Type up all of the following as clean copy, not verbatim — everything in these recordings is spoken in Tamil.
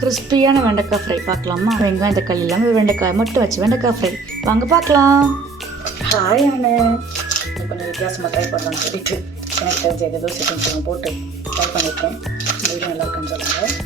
கிறிஸ்பியான வெண்டைக்காய் ஃப்ரை பார்க்கலாமா? வெங்காயம் தக்காளி இல்லாமல் வெண்டைக்காய் மட்டும் வச்சு வெண்டைக்காய் ஃப்ரை வாங்க பார்க்கலாம். ஹாய் அண்ணே, கொஞ்சம் வித்தியாசமாக ட்ரை பண்ணலாம்னு சொல்லிட்டு எனக்கு தெரிஞ்ச ஏதோ செட்டிங்ஸ் போட்டு ட்ரை பண்ணியிருக்கேன். இந்த வீடியோ நல்லா இருக்குன்னு சொல்லுங்கள்.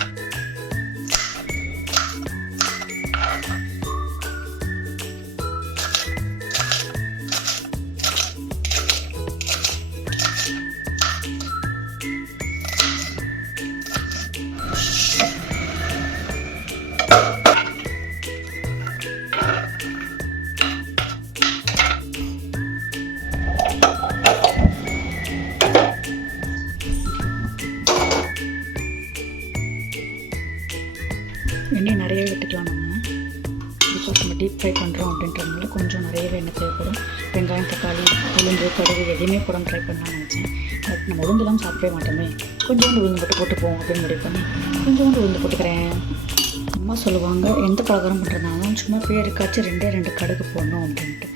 எண்ணெய் நிறைய விட்டுக்கலாம். பிகாஸ் நம்ம டீப் ஃப்ரை பண்ணுறோம் அப்படின்றதுனால கொஞ்சம் நிறையவே எண்ணெய் தேவைப்படும். வெங்காயம் தக்காளி உளுந்து கடுகு எதையுமே போடாமல் ட்ரை பண்ணலாம்னு நினச்சேன். பட் நம்ம உளுந்துலாம் சாப்பிடவே மாட்டோமே, கொஞ்சோண்டு உளுந்து போட்டுப்போம் அப்படின்னு முடிவு பண்ணி கொஞ்சோண்டு உளுந்து போட்டுக்கிறேன். அம்மா சொல்லுவாங்க எந்த பலகாரம் பண்ணுறதுனாலும் சும்மா பேருக்காச்சும் 2 கடுகு போடணும் அப்படின்ட்டு.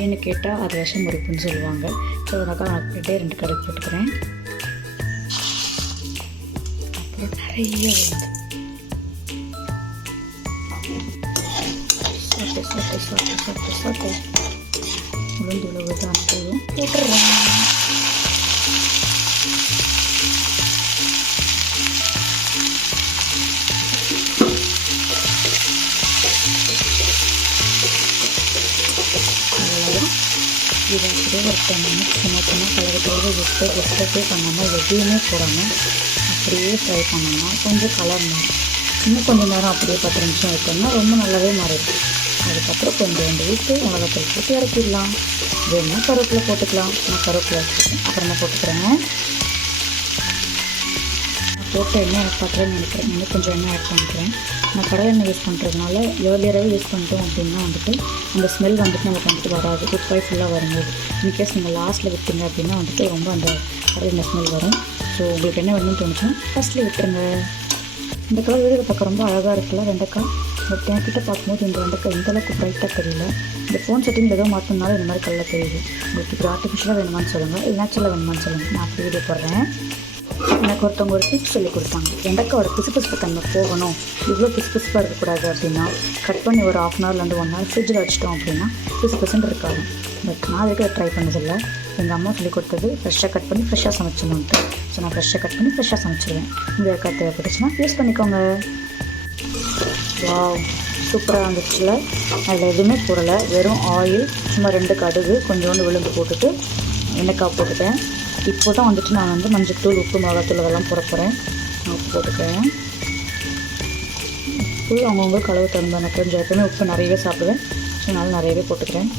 ஏன்னு கேட்டால் அது விஷம் முறிப்புன்னு சொல்லுவாங்க. ஸோ அதனால நான் 2 கடுகு போட்டுக்கிறேன். அப்புறம் நிறைய உளுந்து சாப்பிட்டு உளுந்து உழவுதான் போதும் போட்டுடுறேன். அவ்வளோதான். இதை அப்படியே ஒரு 10 minutes சின்ன கலரு விட்டு பண்ணாமல் எதுவுமே போடாமல் அப்படியே ஃப்ரை பண்ணோம்னா கொஞ்சம் கலர் மாறும். இன்னும் கொஞ்சம் நேரம் அப்படியே 10 நிமிஷம் வைக்கணும்னா ரொம்ப நல்லாவே மாறிடும். அதுக்கப்புறம் கொஞ்சம் விட்டு மிளகாத்தூள் போட்டு இறக்கிடலாம். வேணும்னா கருவேப்பிலை போட்டுக்கலாம். நான் கருவேப்பிலை வச்சுருக்கேன், அப்புறமா போட்டுக்கிறேன். நான் போட்ட எண்ணெய் எனக்கு பார்க்கலன்னு நினைக்கிறேன். இன்னும் கொஞ்சம் எண்ணெய் ஆட் பண்ணிக்கிறேன். நான் கடலை எண்ணெய் யூஸ் பண்ணுறதுனால ஏர்லியராகவே யூஸ் பண்ணிட்டோம் அப்படின்னா அந்த ஸ்மெல் நமக்கு வராது. குக் ஃபுல்லாக வரும்போது இன்கேஸ் நீங்கள் லாஸ்ட்டில் விட்டீங்க அப்படின்னா ரொம்ப அந்த கடலை எண்ணெய் ஸ்மெல் வரும். ஸோ உங்களுக்கு என்ன வேணும்னு தோணுச்சுன்னா ஃபஸ்ட்டில் விட்டுருங்க. இந்த கலர் வீடியோ பார்க்க ரொம்ப அழகாக இருக்குல்ல வெண்டைக்காய். பட் என்கிட்ட பார்க்கும்போது இந்த வெண்டைக்காய் இந்தளவுக்கு ப்ரைட்டாக தெரியல. இந்த ஃபோன் செட்டிங்கில் ஏதோ மாற்றினாலும் இந்த மாதிரி கலர் தெரியுது. உங்களுக்கு இப்படி ஆர்டிஃபிஷியலாக வேணுமான்னு சொல்லுங்கள், இல்லை நேச்சுரலாக வேணுமான்னு சொல்லுங்கள். நான் அப்படி வீடியோ போடுறேன். எனக்கு ஒருத்தவங்க ஒரு டிப்ஸ் சொல்லி கொடுத்தாங்க. வெண்டைக்காயோட பிசுபிசுப்பு தன்மை போகணும், இவ்வளோ பிசுபிசுப்பாக இருக்கக்கூடாது அப்படின்னா கட் பண்ணி ஒரு 1/2 hour 1 hour ஃப்ரிட்ஜில் வச்சிட்டோம் அப்படின்னா பிசுபிசுன்னு இருக்காது. பட் நான் அதுக்கு ட்ரை பண்ணதில்லை. எங்கள் அம்மா சொல்லி கொடுத்தது ஃப்ரெஷ்ஷாக கட் பண்ணி ஃப்ரெஷ்ஷாக சமைச்சணுன்ட்டு. ஸோ நான் ஃப்ரெஷ்ஷாக கட் பண்ணி ஃப்ரெஷ்ஷாக சமைச்சிடுவேன். இந்த வெங்காயம் தேவைப்பட்டுச்சுன்னா யூஸ் பண்ணிக்கோங்க. வாவ், சூப்பராக வந்துச்சுல. அதில் எதுவுமே போடலை, வெறும் ஆயில், சும்மா 2 கடுகு, கொஞ்சோண்டு விழுந்து போட்டுட்டு எண்ணெய்க்காய் போட்டுட்டேன். இப்போ தான் நான் மஞ்சள்தூள் உப்பு மிளகாத்தூள் அதெல்லாம் போட போகிறேன். நான் உப்பு போட்டுக்கிறேன். உப்பு அவங்கவுங்க கலவு தகுந்த. எனக்கு கொஞ்சம் எப்பவுமே உப்பு நிறையவே சாப்பிடுவேன், ஸோ அதனால் நிறையவே போட்டுக்கிறேன்.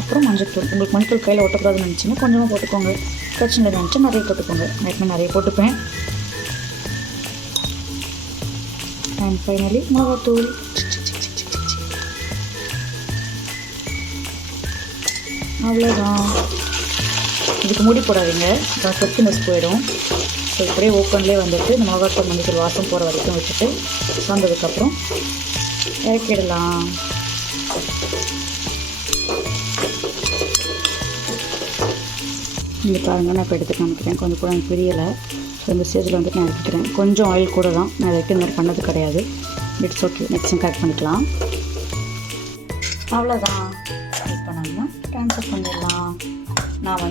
அப்புறம் மஞ்சள்தூள், உங்களுக்கு மஞ்சள் கையில் ஒட்டக்கூடாதுன்னு நினச்சிங்கன்னா கொஞ்சமாக போட்டுக்கோங்க. பிரச்சனை நினச்சா நிறைய போட்டுக்கோங்க. நான் நிறைய போட்டுப்பேன். அண்ட் ஃபைனலி மிளகாத்தூள். அவ்வளோதான். இதுக்கு மூடி போடாதீங்க, கொத்துனஸ் போயிடும். ஸோ இப்படியே ஓப்பன்லேயே இந்த மிளகாத்தூள் மஞ்சள் வாசம் போகிற வரைக்கும் வச்சுட்டு சார்ந்ததுக்கப்புறம் இறக்கிடலாம். இங்கே பாருங்கள், நான் இப்போ எடுத்து காமிக்கிறேன். கொஞ்சம் கூட எனக்கு தெரியலை. ஸோ இந்த ஸ்டேஜில் நான் எடுத்துக்கிறேன். கொஞ்சம் ஆயில் கூட தான், நான் இதுக்கு இந்த மாதிரி பண்ணது கிடையாது. இட்ஸ் ஓகே, நெக்ஸ்ட் கரெக்ட் பண்ணிக்கலாம். அவ்வளோதான். இப்போ நம்ம ட்ரான்ஸ்ஃபர் பண்ணிடலாம். நான்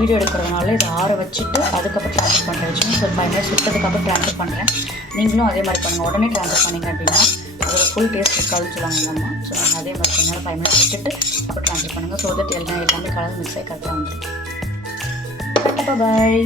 வீடியோ எடுக்கிறதுனால இதை ஆற வச்சுட்டு அதுக்கப்புறம் ட்ரான்ஸ்ஃபர் பண்ணுறேன். ஒரு 5 minutes விட்டதுக்கப்புறம் ட்ரான்ஸ்ஃபர் பண்ணுறேன். நீங்களும் அதே மாதிரி பண்ணுங்கள். உடனே ட்ரான்ஸ்ஃபர் பண்ணிங்க அப்படின்னா அதோட ஃபுல் டேஸ்ட் இருக்காதுன்னு சொல்லுவாங்க எங்கள் அம்மா. ஸோ நீங்கள் அதே மாதிரி கொஞ்சம் 5 minutes விட்டுட்டு அப்புறம் ட்ரான்ஸ்ஃபர் பண்ணுங்கள். ஸோ தட் எல்லாமே கலந்து மிக்ஸ் ஆகி கரெக்டாக வந்துடும். Bye.